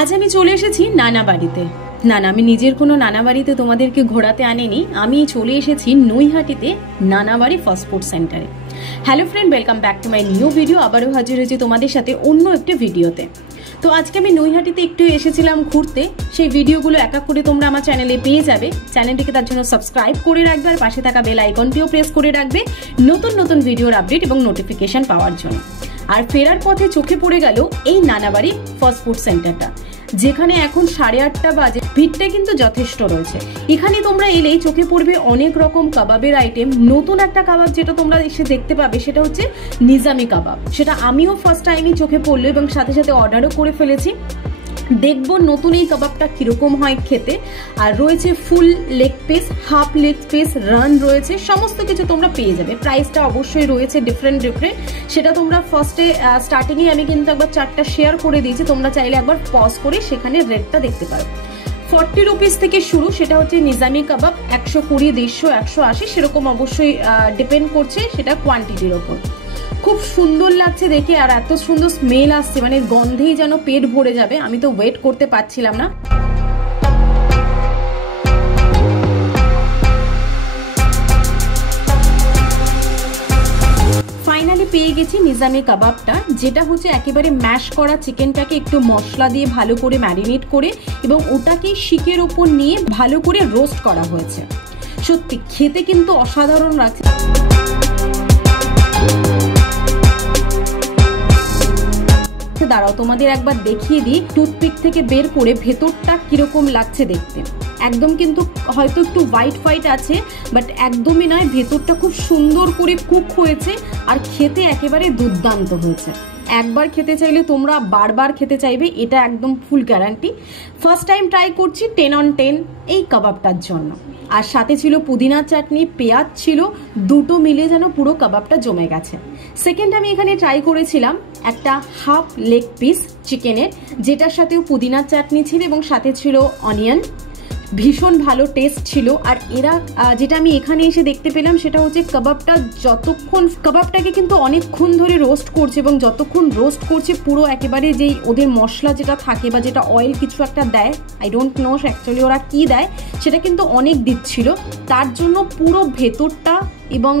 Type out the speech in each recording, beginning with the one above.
আজ আমি চলে এসেছি নানা বাড়িতে। না না, আমি নিজের কোনো নানা বাড়িতে তোমাদেরকে ঘোরাতে আনিনি, আমি চলে এসেছি নৈহাটিতে নানাবাড়ি ফাস্ট ফুড সেন্টারে। Hello friend, welcome back to my new video. আবারও হাজির হয়েছি তোমাদের সাথে অন্য একটি ভিডিওতে। তো আজকে আমি নৈহাটিতে একটু এসেছিলাম ঘুরতে, সেই ভিডিওগুলো এক এক করে তোমরা আমার চ্যানেলে পেয়ে যাবে। চ্যানেলটিকে তার জন্য সাবস্ক্রাইব করে রাখবে আর পাশে থাকা বেল আইকনটিও প্রেস করে রাখবে নতুন নতুন ভিডিওর আপডেট এবং নোটিফিকেশন পাওয়ার জন্য। আর ফেরার পথে চোখে পড়ে গেল এই নানাবাড়ি ফাস্ট ফুড সেন্টারটা, যেখানে এখন 8:30 বাজে। ভিড়টা কিন্তু যথেষ্ট রয়েছে। এখানে তোমরা এলেই চোখে পড়বে অনেক রকম কাবাবের আইটেম। নতুন একটা কাবাব যেটা তোমরা এসে দেখতে পাবে সেটা হচ্ছে নিজামি কাবাব। সেটা আমিও ফার্স্ট টাইমই চোখে পড়লো এবং সাথে সাথে অর্ডারও করে ফেলেছি। দেখবো নতুন এই কাবাবটা কিরকম হয় খেতে। আর রয়েছে full leg piece, half leg piece, রান রয়েছে, সমস্ত কিছু তোমরা পেয়ে যাবে। প্রাইসটা অবশ্যই রয়েছে ডিফারেন্ট, সেটা তোমরা ফার্স্টে স্টার্টিংয়ে আমি কিন্তু একবার চার্টটা শেয়ার করে দিয়েছি, তোমরা চাইলে একবার পজ করে সেখানে রেটটা দেখতে পারো। 40 রুপিস থেকে শুরু, সেটা হচ্ছে নিজামি কাবাব। 120, 150, 180 সেরকম অবশ্যই ডিপেন্ড করছে সেটা কোয়ান্টিটির ওপর। খুব সুন্দর লাগছে দেখে, আর এত সুন্দর স্মেল আসছে, মানে গন্ধেই যেন পেট ভরে যাবে। আমি তো ওয়েট করতে পারছিলাম না। ফাইনালি পেয়ে গেছি নিজামি কাবাবটা, যেটা হচ্ছে একেবারে ম্যাশ করা চিকেনটাকে একটু মশলা দিয়ে ভালো করে ম্যারিনেট করে এবং ওটাকে শিকের ওপর নিয়ে ভালো করে রোস্ট করা হয়েছে। সত্যি খেতে কিন্তু অসাধারণ লাগছে। দাঁড়াও তোমাদের একবার দেখিয়ে দিই, টুথপিক থেকে বের করে ভেতরটা কিরকম লাগছে দেখতে। একদম কিন্তু হয়তো একটু হোয়াইট আছে, বাট একদমই নয়, ভেতরটা খুব সুন্দর করে কুক হয়েছে আর খেতে একেবারে দুর্দান্ত হয়েছে। একবার খেতে চাইলে তোমরা বারবার খেতে চাইবে, এটা একদম full guarantee. First time try করছি 10 on 10 এই কাবাবটার জন্য। আর সাথে ছিল পুদিনার চাটনি, পেঁয়াজ ছিল, দুটো মিলে যেন পুরো কাবাবটা জমে গেছে। সেকেন্ড আমি এখানে ট্রাই করেছিলাম একটা হাফ লেগ পিস চিকেনের, যেটার সাথেও পুদিনার চাটনি ছিল এবং সাথে ছিল অনিয়ন। ভীষণ ভালো টেস্ট ছিল। আর এরা যেটা আমি এখানে এসে দেখতে পেলাম সেটা হচ্ছে কাবাবটাকে কিন্তু অনেকক্ষণ ধরে রোস্ট করছে এবং যতক্ষণ রোস্ট করছে পুরো একেবারে যেই ওদের মশলা যেটা থাকে বা যেটা অয়েল কিছু একটা দেয়, আই ডোন্ট নো অ্যাকচুয়ালি ওরা কি দেয়, সেটা কিন্তু অনেক দিচ্ছিল। তার জন্য পুরো ভেতরটা এবং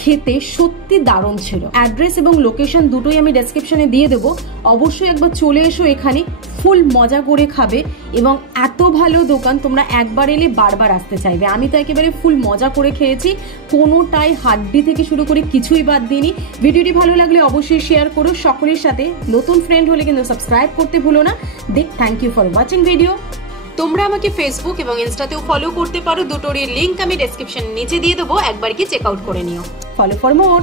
খেতে সত্যি দারুণ ছিল। অ্যাড্রেস এবং লোকেশন দুটোই আমি ডেসক্রিপশনে দিয়ে দেবো, অবশ্যই একবার চলে এসো এখানে, ফুল মজা করে খাবে। এবং এত ভালো দোকান, তোমরা একবার এলে বারবার আসতে চাইবে। আমি তো একেবারে ফুল মজা করে খেয়েছি, কোনোটাই হাড্ডি থেকে শুরু করে কিছুই বাদ দিইনি। ভিডিওটি ভালো লাগলে অবশ্যই শেয়ার করো সকলের সাথে। নতুন ফ্রেন্ড হলে কিন্তু সাবস্ক্রাইব করতে ভুলো না। Thank you for watching video. তোমরা আমাকে ফেসবুক এবং ইনস্টাতেও ফলো করতে পারো, দুটোরই লিঙ্ক আমি ডেসক্রিপশন নিচে দিয়ে দেবো, একবার কি চেক আউট করে নিও। Follow for more.